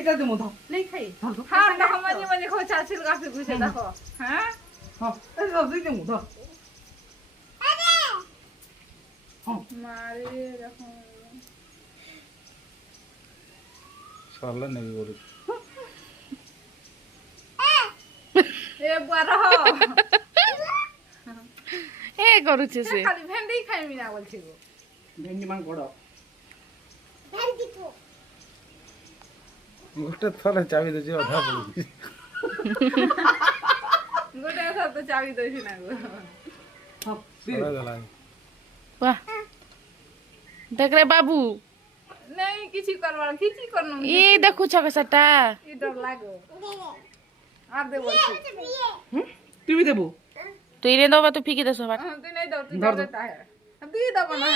এটা দেবো দাও नहीं खाई हाँ, तो- हाँ ना मजे मजे खो चाचिल काफी घुसे देखो हाँ হ্যাঁ এই দাও দিয়ে দেবো দাও मारे देखो সরলা নেবি বলি ए बुआ रहो এ করুছে সে खाली भेंडी खाई मिना बोलछे गो ভেন্ডি মান করো গোটে থলে চাবি দিছি অধা বলি गोटे सब तो चाबी दोছি ना गो হ্যাঁ সরা গলা বাহ দেখ রে বাবু नहीं किछि करवार किछि करनो এ দেখুছ কসাটা ई डर लागो আর দে বলছি তুমি দেবো তুই রে দবা তো ফিকি দে সবার তুই নাই দাও তুই ধর, দেতা है তুই দাও না